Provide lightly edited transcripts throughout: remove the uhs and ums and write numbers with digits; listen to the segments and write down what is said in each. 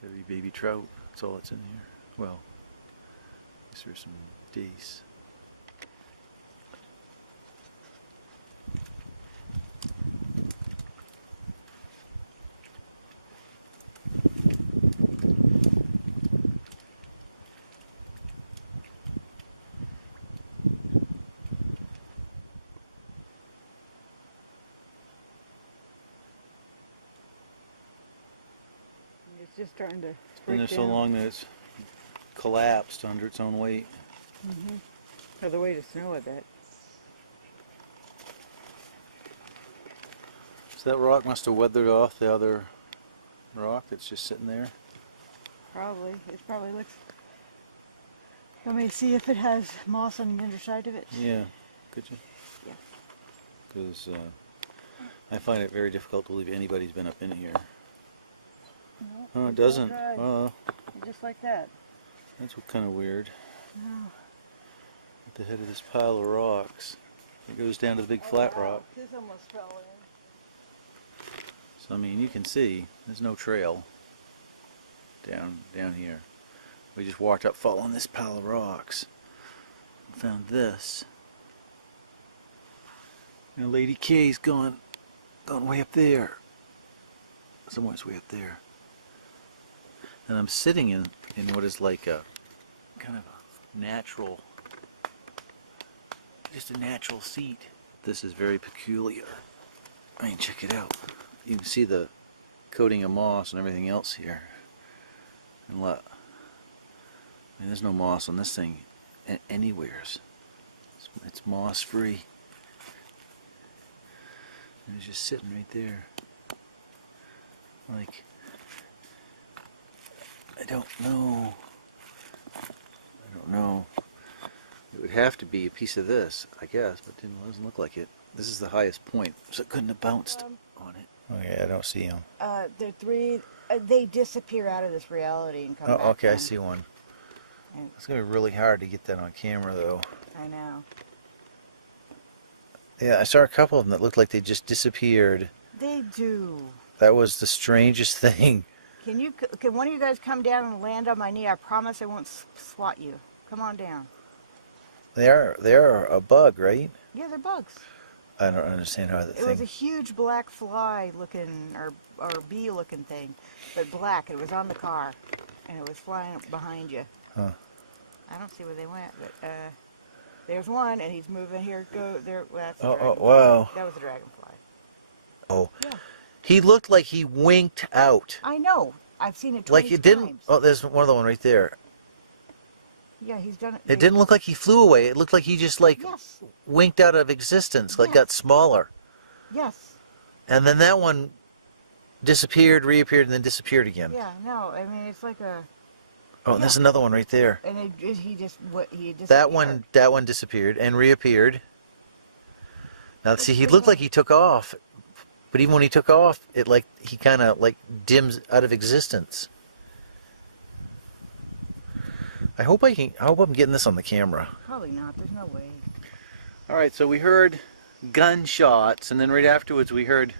Gotta be baby trout. That's all that's in here. Well, I guess there's some dace. It's just starting to It's break been there down. so long that it's collapsed under its own weight. Or the weight of snow, I bet. So that rock must have weathered off the other rock that's just sitting there. Probably. It probably looks... Let me see if it has moss on the underside of it. Yeah, could you? Yeah. Because I find it very difficult to believe anybody's been up in here. No, Oh, it it's all doesn't. dry. Oh, Just like that. that's what kind of weird. No. At the head of this pile of rocks, it goes down to the big flat rock. This almost fell in. So I mean, you can see there's no trail down here. We just walked up, following this pile of rocks, and found this. And Lady K's gone way up there. Somewhere's way up there. And I'm sitting in what is like a kind of a natural, just a natural seat. This is very peculiar. I mean, check it out. You can see the coating of moss and everything else here. And look, I mean, there's no moss on this thing anywheres. It's moss free. And it's just sitting right there. Like, I don't know. It would have to be a piece of this, I guess, but it doesn't look like it. This is the highest point, so it couldn't have bounced on it. Oh yeah, I don't see them. The three, they disappear out of this reality and come back. Oh, okay, I down. see one. And It's gonna be really hard to get that on camera, though. I know. Yeah, I saw a couple of them that looked like they just disappeared. They do. That was the strangest thing. Can one of you guys come down and land on my knee? I promise I won't swat you. Come on down. They are a bug, right? Yeah, they're bugs. I don't understand how the It was a huge black fly looking, or bee looking thing, but black. It was on the car, and it was flying up behind you. Huh. I don't see where they went, but there's one, and he's moving. Here, go there. Well, that's a Oh, dragonfly. wow. That was a dragonfly. Oh. Yeah. He looked like he winked out. I know. I've seen it 20 Like it didn't. times. Oh, there's one other one right there. Yeah, he's done it. It didn't look like he flew away. It looked like he just like Yes. winked out of existence, like Yes. got smaller. Yes. And then that one disappeared, reappeared, and then disappeared again. Yeah. No. I mean, it's like a. Oh, and there's another one right there. And he just. That one disappeared and reappeared. Now see, he looked like he took off, but even when he took off, it like he kind of like dims out of existence. I hope I'm getting this on the camera. Probably not. There's no way. All right, so we heard gunshots, and then right afterwards we heard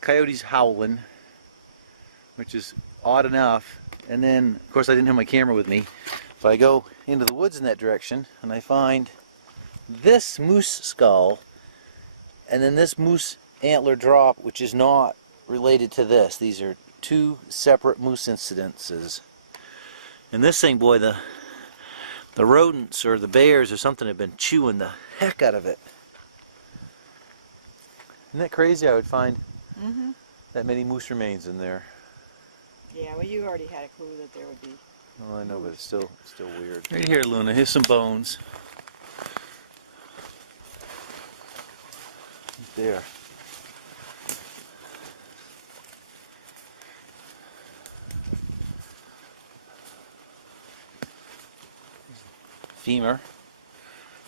coyotes howling, which is odd enough. And then, of course, I didn't have my camera with me, but I go into the woods in that direction, and I find this moose skull, and then this moose antler drop, which is not related to this. These are two separate moose incidences. And this thing, boy, the rodents or the bears or something have been chewing the heck out of it. Isn't that crazy? I would find that many moose remains in there. Yeah, well, you already had a clue that there would be. Oh, I know, but it's still weird. Right here, Luna. Here's some bones. Right there. Femur.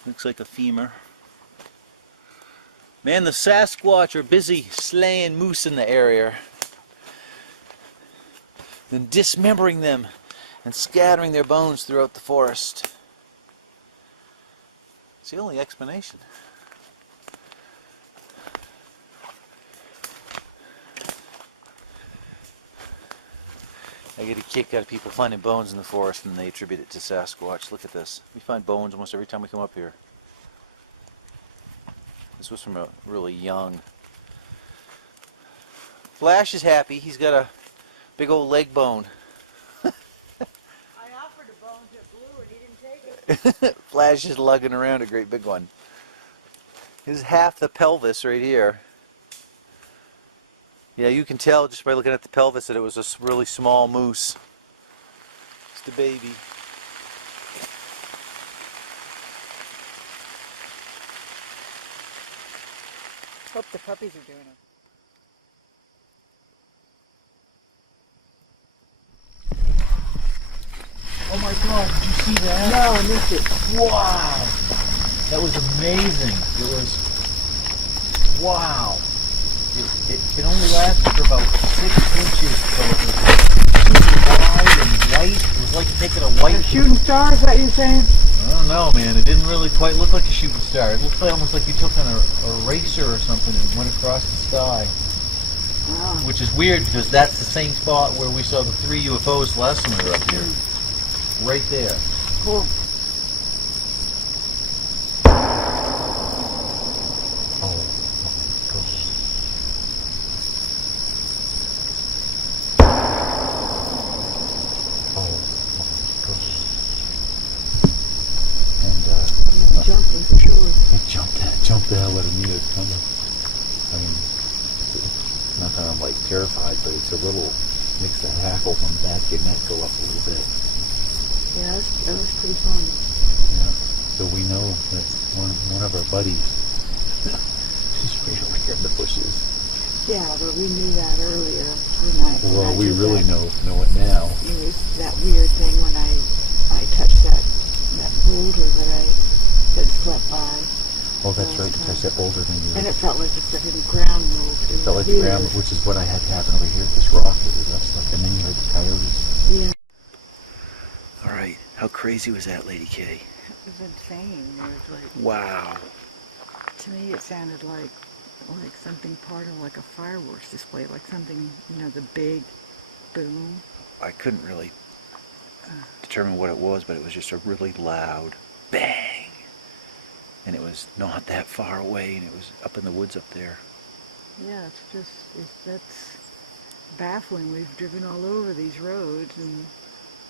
Looks like a femur. Man, the Sasquatch are busy slaying moose in the area. Then dismembering them and scattering their bones throughout the forest. It's the only explanation. I get a kick out of people finding bones in the forest and they attribute it to Sasquatch. Look at this. We find bones almost every time we come up here. This was from a really young. Flash is happy. He's got a big old leg bone. I offered a bone to Blue and he didn't take it. Flash is lugging around a great big one. This is half the pelvis right here. Yeah, you can tell just by looking at the pelvis that it was a really small moose. Just a baby. Hope the puppies are doing it. Oh my God, did you see that? No, I missed it. Wow! That was amazing. It was, wow. It only lasted for about 6 inches, so it was super wide and white. It was like taking a white... A shooting star, is that you're saying? I don't know, man. It didn't really quite look like a shooting star. It looked like almost like you took on a eraser or something and went across the sky. Wow. Which is weird because that's the same spot where we saw the 3 UFOs last time we were up here. Right there. Cool. Oh my God. Oh my God. And Jumping for sure. it jumped the hell out of me. It's kind of, I mean, it's not that I'm like terrified, but it's a little, makes the hackles on the back of your neck go up a little bit. Yeah, that was pretty fun. Yeah. So we know that one of our buddies is right over here in the bushes. Yeah, but we knew that earlier when I. Well, when I we did really that. know it now. It was that weird thing when I touched that boulder that I had slept by. Oh, that's right. You touched that boulder, then you. And it felt like the freaking ground moved. It felt like the ground, which is what I had happen over here at this rock that we left stuff, and then you heard the coyotes. Yeah. All right, how crazy was that, Lady K? It was insane. It was like. Wow. To me, it sounded like something part of like a fireworks display, like something, you know, the big boom. I couldn't really determine what it was, but it was just a really loud bang. And it was not that far away, and it was up in the woods up there. Yeah, that's baffling. We've driven all over these roads, and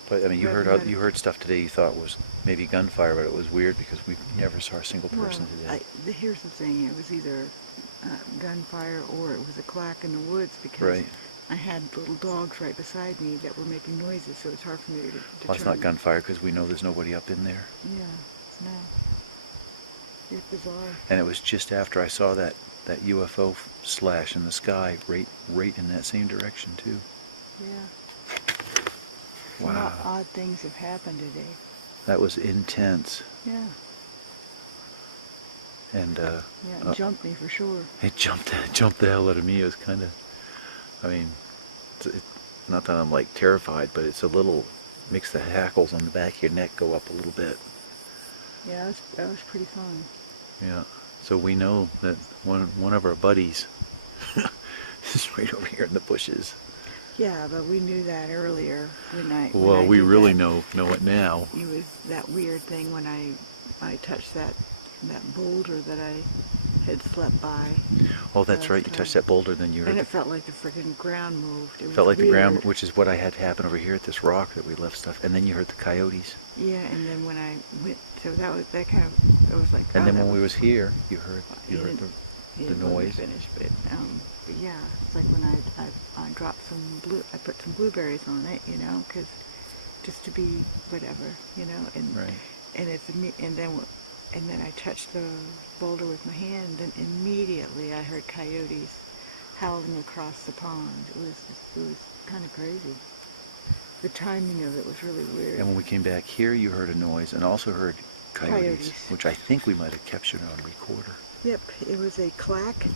But I mean, you heard stuff today you thought was maybe gunfire, but it was weird because we never saw a single person today. Here's the thing: it was either gunfire or it was a clack in the woods because Right. I had little dogs right beside me that were making noises, so it's hard for me to determine. Well, it's not gunfire because we know there's nobody up in there. Yeah, no. It's bizarre. And it was just after I saw that UFO slash in the sky, right in that same direction too. Yeah. Wow. Some odd things have happened today. That was intense. Yeah. And Yeah, it jumped me for sure. it jumped the hell out of me. It was kind of, I mean, not that I'm like terrified, but it's a little, makes the hackles on the back of your neck go up a little bit. Yeah, that was pretty fun. Yeah. So we know that one of our buddies is right over here in the bushes. Yeah, but we knew that earlier when I. Well, we really know it now. It was that weird thing when I touched that boulder that I had slept by. Oh, that's right. You touched that boulder, then you heard. And it felt like the freaking ground moved. It Felt was like the ground, weird. which is what I had happen over here at this rock that we left stuff, and then you heard the coyotes. Yeah, and then when I went, so that kind of, it was like. And oh, then that when we was here, you heard It the wasn't noise. finished, but yeah, it's like when I dropped I put some blueberries on it, you know, because just to be whatever, you know, and Right. and then I touched the boulder with my hand, and then immediately I heard coyotes howling across the pond. It was kind of crazy. The timing of it was really weird. And when we came back here, you heard a noise, and also heard coyotes, which I think we might have captured on recorder. Yep, it was a clack,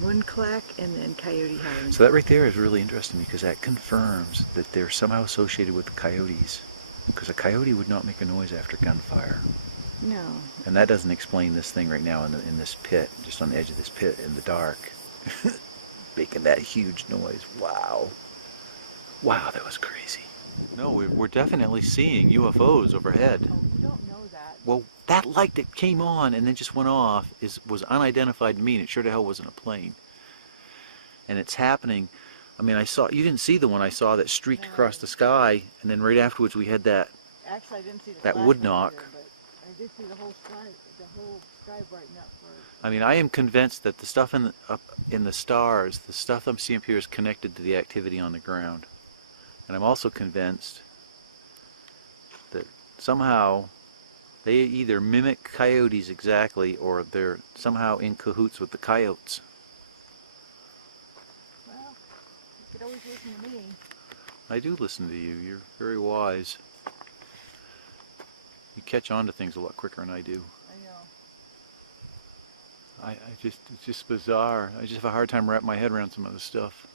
one clack, and then coyote howling. So that right there is really interesting because that confirms that they're somehow associated with the coyotes. Because a coyote would not make a noise after gunfire. No. And that doesn't explain this thing right now in this pit, just on the edge of this pit in the dark. Making that huge noise. Wow. Wow, that was crazy. No, we're definitely seeing UFOs overhead. Oh, you don't know that. Well, that light that came on and then just went off was unidentified to me, and it sure to hell wasn't a plane. And it's happening. I mean, you didn't see the one I saw that streaked across the sky, and then right afterwards we had that Actually, I didn't see the that flash wood right knock. there, but I did see the whole sky brighten up for it. I mean, I am convinced that the stuff up in the stars, the stuff I'm seeing up here is connected to the activity on the ground. And I'm also convinced that somehow they either mimic coyotes exactly, or they're somehow in cahoots with the coyotes. Well, you could always listen to me. I do listen to you. You're very wise. You catch on to things a lot quicker than I do. I know. It's just bizarre. I just have a hard time wrapping my head around some of this stuff.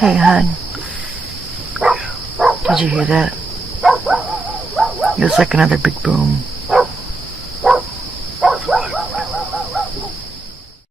Hey, hon. Did you hear that? It was like another big boom.